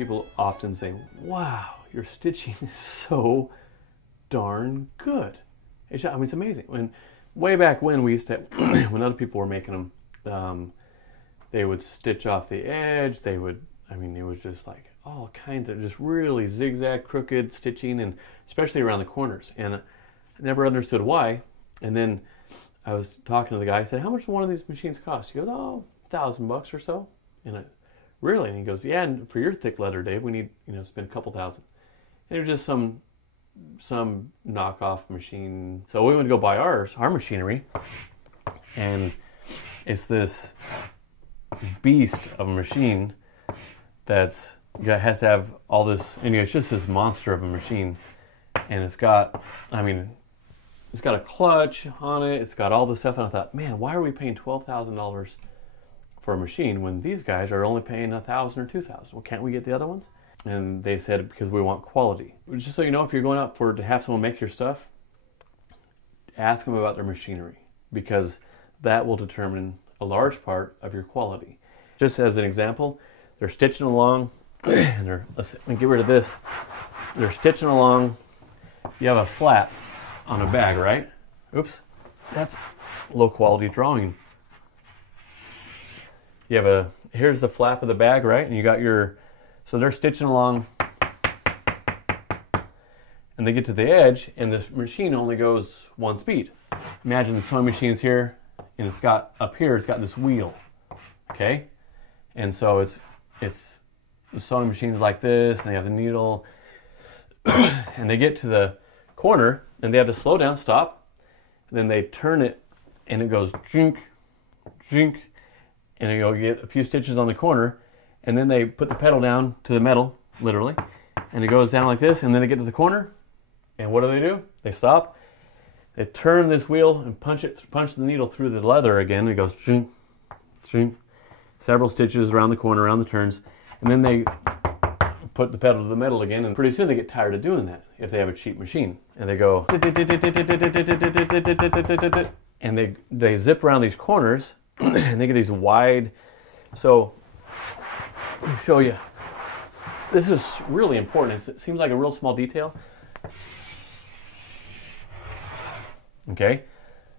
People often say, wow, your stitching is so darn good. I mean, it's amazing. Way back when we used to, when other people were making them, they would stitch off the edge. They would, I mean, it was just like all kinds of just really zigzag, crooked stitching, and especially around the corners. And I never understood why. And then I was talking to the guy. I said, how much do one of these machines cost? He goes, oh, $1,000 or so. And I, really? And he goes, yeah, and for your thick leather, Dave, we need, spend a couple thousand. And it was just some knockoff machine. So we went to go buy our machinery, and it's this beast of a machine has to have all this, and it's just this monster of a machine. And it's got, I mean, it's got a clutch on it, it's got all this stuff, and I thought, man, why are we paying $12,000 for a machine when these guys are only paying $1,000 or $2,000? Well, can't we get the other ones? And they said, because we want quality. Just so you know, if you're going out to have someone make your stuff, ask them about their machinery, because that will determine a large part of your quality. Just as an example, they're stitching along, and let me get rid of this. They're stitching along. You have a flap on a bag, right? Oops, that's low quality drawing. You have here's the flap of the bag, right? And you got so they're stitching along, and they get to the edge, and this machine only goes one speed. Imagine the sewing machine's here, and it's got this wheel, okay? And so the sewing machine's like this, and they have the needle, and they get to the corner, and they have to slow down, stop, and then they turn it, and it goes drink, drink, and you get a few stitches on the corner, and then they put the pedal down to the metal, literally, and it goes down like this, and then they get to the corner, and what do? They stop, they turn this wheel and punch the needle through the leather again, and it goes drink, drink, several stitches around the corner, around the turns, and then they put the pedal to the metal again, and pretty soon they get tired of doing that if they have a cheap machine. And they go, and they zip around these corners, and they get these wide. So let me show you. This is really important. It seems like a real small detail. Okay,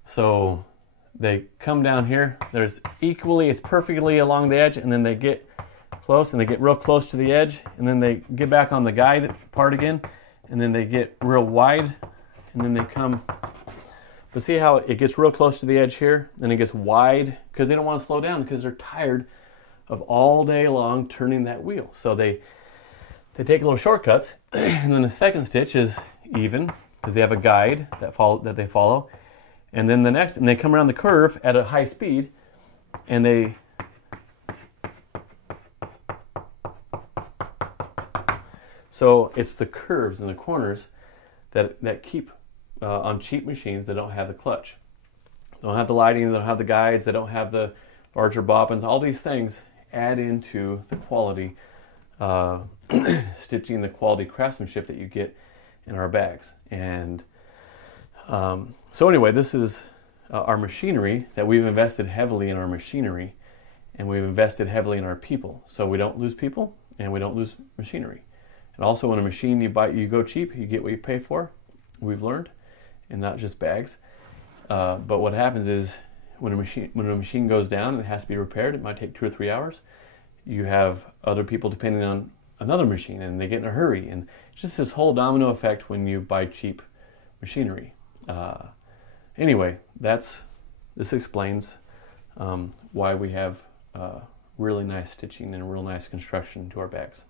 so they come down here. It's perfectly along the edge, and then they get close, and they get real close to the edge, and then they get back on the guide part again, and then they get real wide, and then they come. But see how it gets real close to the edge here, and it gets wide, because they don't want to slow down, because they're tired of all day long turning that wheel. So they take little shortcuts, and then the second stitch is even, because they have a guide that they follow, and then and they come around the curve at a high speed, and they so it's the curves and the corners that keep on cheap machines that don't have the clutch. They don't have the lighting, they don't have the guides, they don't have the larger bobbins. All these things add into the quality stitching, the quality craftsmanship that you get in our bags. And so anyway, this is our machinery, that we've invested heavily in our machinery, and we've invested heavily in our people. So we don't lose people, and we don't lose machinery. And also, when a machine you go cheap, you get what you pay for. We've learned, and not just bags. But what happens is, when a machine goes down and it has to be repaired, it might take 2 or 3 hours. You have other people depending on another machine, and they get in a hurry, and it's just this whole domino effect when you buy cheap machinery. Anyway, this explains why we have really nice stitching and real nice construction to our bags.